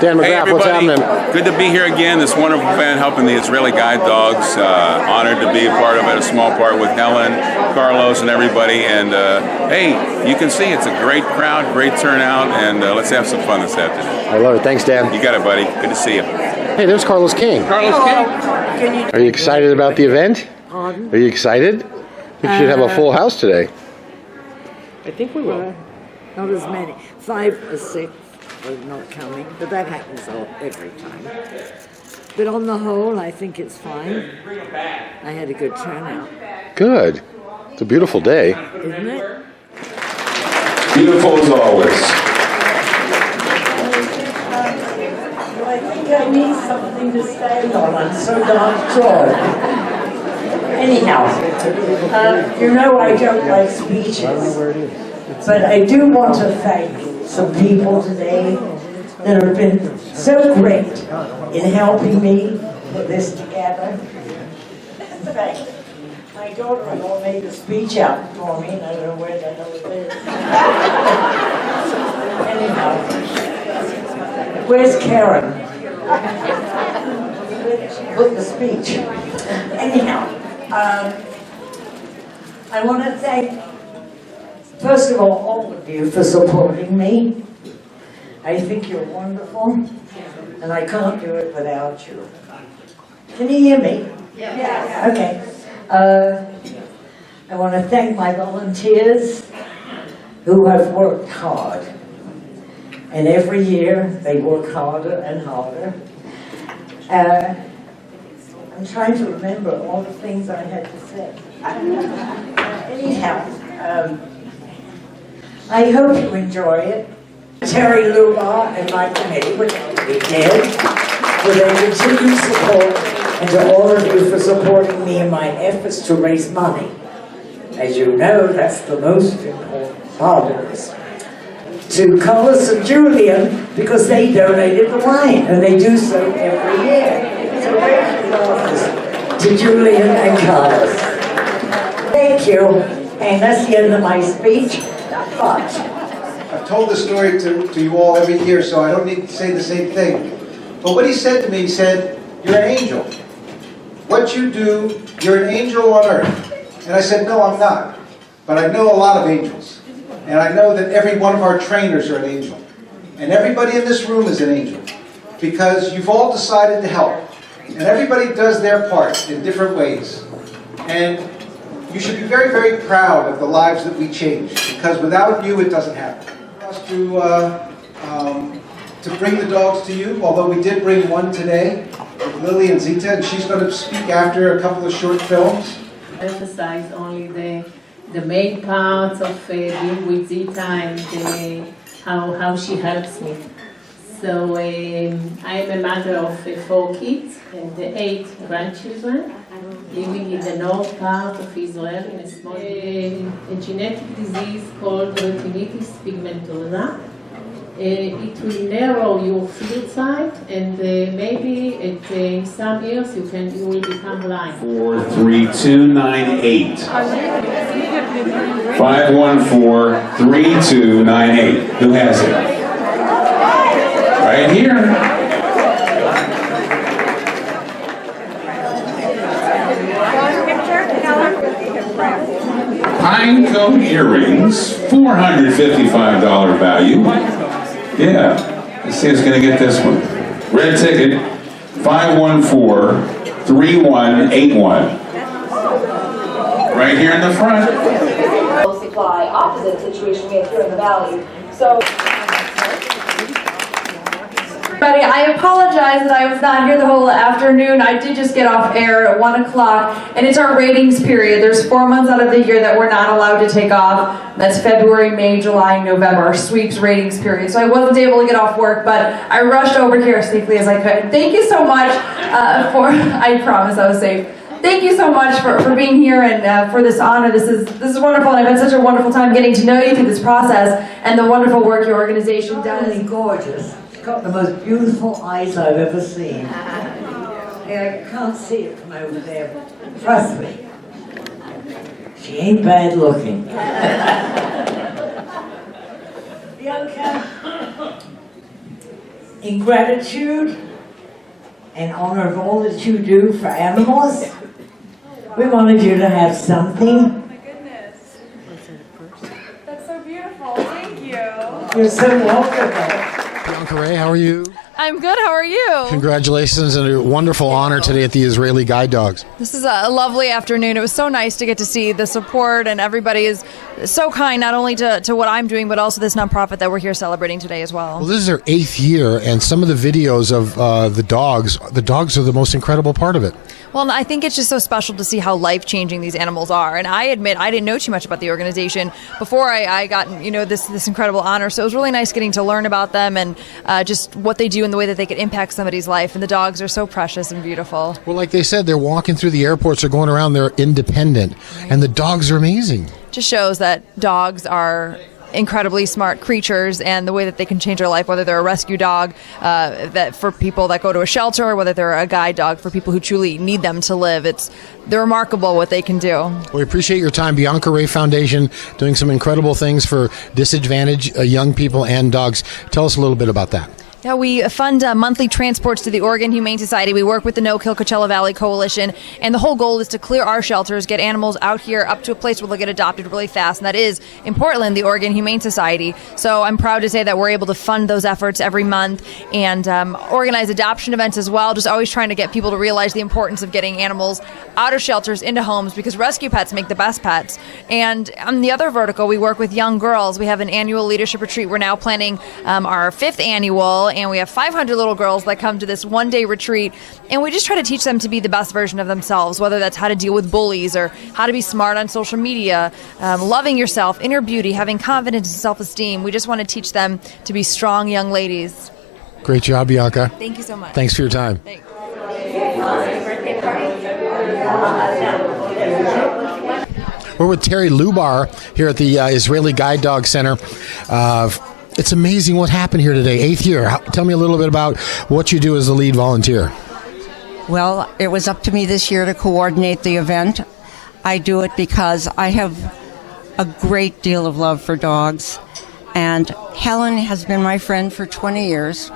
Dan McGrath, what's happening? Good to be here again. This wonderful event helping the Israeli guide dogs. Honored to be a part of it, a small part with Helen, Carlos, and everybody. And hey, you can see it's a great crowd, great turnout, and let's have some fun this afternoon. I love it. Thanks, Dan. You got it, buddy. Good to see you. Hey, there's Carlos King. Carlos King. Are you excited about the event? Pardon? Are you excited? We should have a full house today. I think we will. Not as many. 5 or 6 are not coming, but that happens every time. But on the whole, I think it's fine. I had a good turnout. Good. It's a beautiful day. Isn't it? Beautiful as always. I think I need something to stand on. I'm so darn short. Anyhow, you know I don't like speeches, but I do want to thank some people today that have been so great in helping me put this together. In fact, my daughter-in-law made a speech out for me, and I don't know where the hell it is. Anyhow, where's Karen? Put the speech. Anyhow, I want to thank, first of all of you for supporting me. I think you're wonderful, and I can't do it without you. Can you hear me? Yeah. Okay. I want to thank my volunteers who have worked hard. And every year they work harder and harder. I'm trying to remember all the things I had to say. Anyhow, I hope you enjoy it. Terry Lula and my committee, which we did, for their continued support, and to all of you for supporting me in my efforts to raise money. As you know, that's the most important part of this. To Carlos and Julian, because they donated the wine, and they do so every year. So raise your glasses to Julian and Carlos. Thank you, and that's the end of my speech. But I've told this story to you all every year, so I don't need to say the same thing. But what he said to me, he said, "You're an angel. What you do, you're an angel on earth." And I said, "No, I'm not. But I know a lot of angels. And I know that every one of our trainers are an angel. And everybody in this room is an angel. Because you've all decided to help. And everybody does their part in different ways. And you should be very, very proud of the lives that we change. Because without you, it doesn't happen." To bring the dogs to you, although we did bring one today, with Lily and Zita, and she's going to speak after a couple of short films. Emphasize only the main parts of being with Zita and how she helps me. So I am a mother of 4 kids and 8 grandchildren, living in the north part of Israel in a small a genetic disease called retinitis pigmentosa. It will narrow your field sight, and maybe in some years you will become blind. 43298. 514-3298. Who has it? Right here. Pine cone earrings, $455 value. Yeah, let's see who's going to get this one. Red ticket, 514-3181. Right here in the front. Supply, opposite situation we have here in the valley. So. I apologize that I was not here the whole afternoon. I did just get off air at 1 o'clock, and it's our ratings period. There's 4 months out of the year that we're not allowed to take off. That's February, May, July, and November, our sweeps ratings period. So I wasn't able to get off work, but I rushed over here as safely as I could. Thank you so much I promise I was safe. Thank you so much for being here and for this honor. This is wonderful, and I've had such a wonderful time getting to know you through this process and the wonderful work your organization does. Really gorgeous. Got the most beautiful eyes I've ever seen. I can't see it from over there, but trust me, she ain't bad looking. Bianca, in gratitude and honor of all that you do for animals, we wanted you to have something. Oh my goodness. That's so beautiful. Thank you. You're so welcome. Bianca Ray, how are you? I'm good. How are you? Congratulations and a wonderful honor today at the Israeli Guide Dogs. This is a lovely afternoon. It was so nice to get to see the support, and everybody is so kind, not only to what I'm doing, but also this nonprofit that we're here celebrating today as well. Well, this is their 8th year, and some of the videos of the dogs are the most incredible part of it. Well, I think it's just so special to see how life-changing these animals are. And I admit I didn't know too much about the organization before I got this incredible honor. So it was really nice getting to learn about them and just what they do and the way that they could impact somebody's life. And the dogs are so precious and beautiful. Well, like they said, they're walking through the airports, they're going around, they're independent. And the dogs are amazing. Just shows that dogs are incredibly smart creatures, and the way that they can change their life, whether they're a rescue dog that for people that go to a shelter, or whether they're a guide dog for people who truly need them to live. They're remarkable what they can do. We appreciate your time. Bianca Ray Foundation doing some incredible things for disadvantaged young people and dogs. Tell us a little bit about that. Yeah, we fund monthly transports to the Oregon Humane Society. We work with the No Kill Coachella Valley Coalition, and the whole goal is to clear our shelters, get animals out here up to a place where they'll get adopted really fast, and that is in Portland, the Oregon Humane Society. So I'm proud to say that we're able to fund those efforts every month and organize adoption events as well, just always trying to get people to realize the importance of getting animals out of shelters into homes, because rescue pets make the best pets. And on the other vertical, we work with young girls. We have an annual leadership retreat. We're now planning our 5th annual, and we have 500 little girls that come to this one-day retreat, and we just try to teach them to be the best version of themselves, whether that's how to deal with bullies or how to be smart on social media, loving yourself, inner beauty, having confidence and self-esteem. We just want to teach them to be strong young ladies. Great job, Bianca. Thank you so much. Thanks for your time. Thanks. We're with Terry Lubar here at the Israeli Guide Dog Center. It's amazing what happened here today, 8th year. Tell me a little bit about what you do as the lead volunteer. Well, it was up to me this year to coordinate the event. I do it because I have a great deal of love for dogs, and Helen has been my friend for 20 years,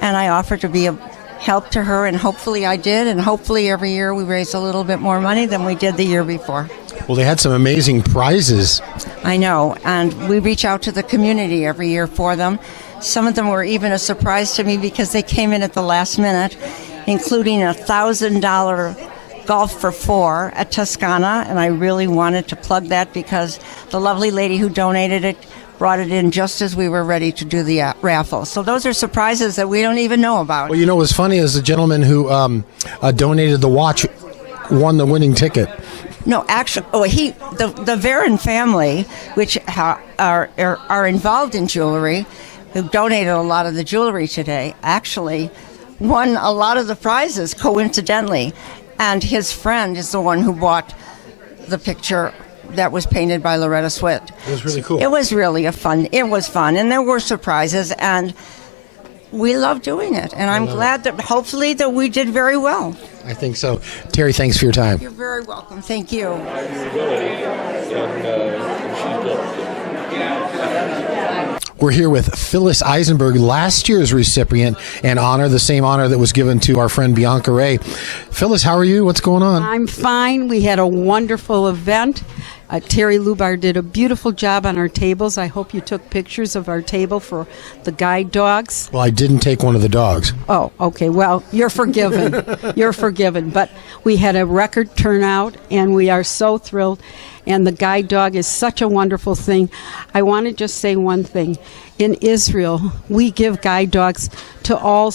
and I offered to be a help to her, and hopefully I did, and hopefully every year we raise a little bit more money than we did the year before. Well, they had some amazing prizes. I know, and we reach out to the community every year for them. Some of them were even a surprise to me because they came in at the last minute, including a $1,000 golf for 4 at Toscana, and I really wanted to plug that because the lovely lady who donated it brought it in just as we were ready to do the raffle. So those are surprises that we don't even know about. Well, you know what's funny is the gentleman who donated the watch won the winning ticket. No, actually, the Varon family, which are involved in jewelry, who donated a lot of the jewelry today, actually won a lot of the prizes, coincidentally. And his friend is the one who bought the picture that was painted by Loretta Swit. It was really cool. It was really fun, and there were surprises, and we love doing it. And I'm glad that hopefully that we did very well. I think so. Terry, thanks for your time. You're very welcome. Thank you. We're here with Phyllis Eisenberg, last year's recipient and honor, the same honor that was given to our friend Bianca Ray. Phyllis, how are you? What's going on? I'm fine. We had a wonderful event. Terry Lubar did a beautiful job on our tables. I hope you took pictures of our table for the guide dogs. Well, I didn't take one of the dogs. Oh, okay. Well, you're forgiven. You're forgiven. But we had a record turnout, and we are so thrilled. And the guide dog is such a wonderful thing. I want to just say one thing. In Israel, we give guide dogs to all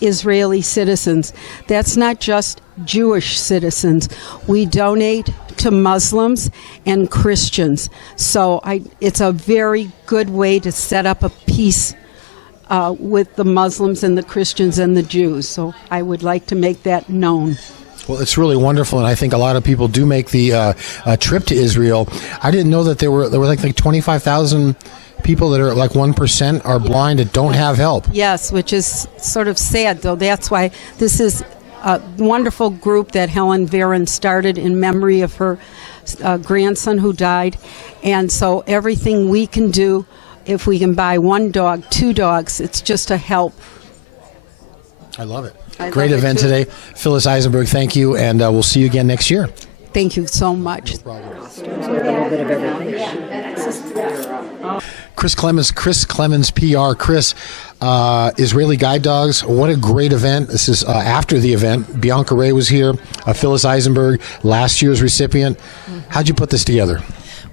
Israeli citizens. That's not just Jewish citizens. We donate to Muslims and Christians. So it's a very good way to set up a peace with the Muslims and the Christians and the Jews. So I would like to make that known. Well, it's really wonderful, and I think a lot of people do make the trip to Israel. I didn't know that there were like 25,000 people that are like 1% are blind that don't have help. Yes, which is sort of sad, though. That's why this is a wonderful group that Helen Varon started in memory of her grandson who died. And so everything we can do, if we can buy 1 dog, 2 dogs, it's just a help I love it. I Great love it event too. today. Phyllis Eisenberg, thank you, and we'll see you again next year. Thank you so much. A little bit of everything. Chris Clemens PR. Chris, Israeli Guide Dogs, what a great event. This is after the event. Bianca Ray was here, Phyllis Eisenberg, last year's recipient. How'd you put this together?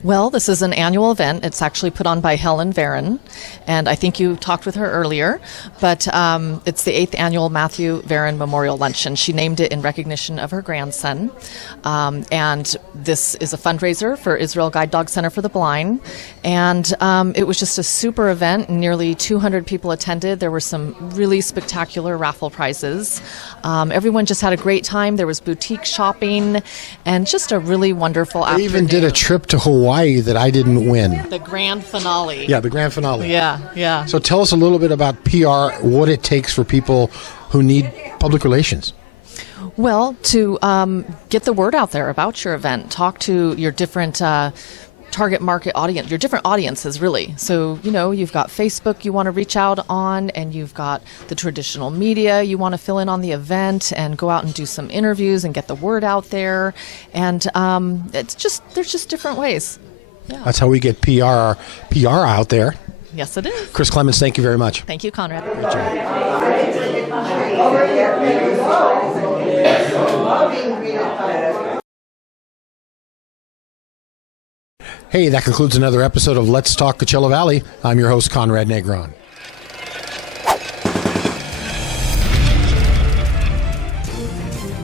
Well, this is an annual event. It's actually put on by Helen Varon, and I think you talked with her earlier, but it's the 8th annual Matthew Varon Memorial Luncheon. She named it in recognition of her grandson, and this is a fundraiser for Israel Guide Dog Center for the Blind, and it was just a super event. Nearly 200 people attended. There were some really spectacular raffle prizes. Everyone just had a great time. There was boutique shopping, and just a really wonderful afternoon. They even did a trip to Hawaii that I didn't win. The grand finale. Yeah, the grand finale. Yeah. So tell us a little bit about PR, what it takes for people who need public relations. Well, to get the word out there about your event, talk to your different target market audience, your different audiences, really. So, you've got Facebook you want to reach out on, and you've got the traditional media you want to fill in on the event and go out and do some interviews and get the word out there. And there's just different ways. Yeah. That's how we get PR out there. Yes, it is. Chris Clemens, thank you very much. Thank you, Conrad. Great job. Hey, that concludes another episode of Let's Talk Coachella Valley. I'm your host, Conrad Negron.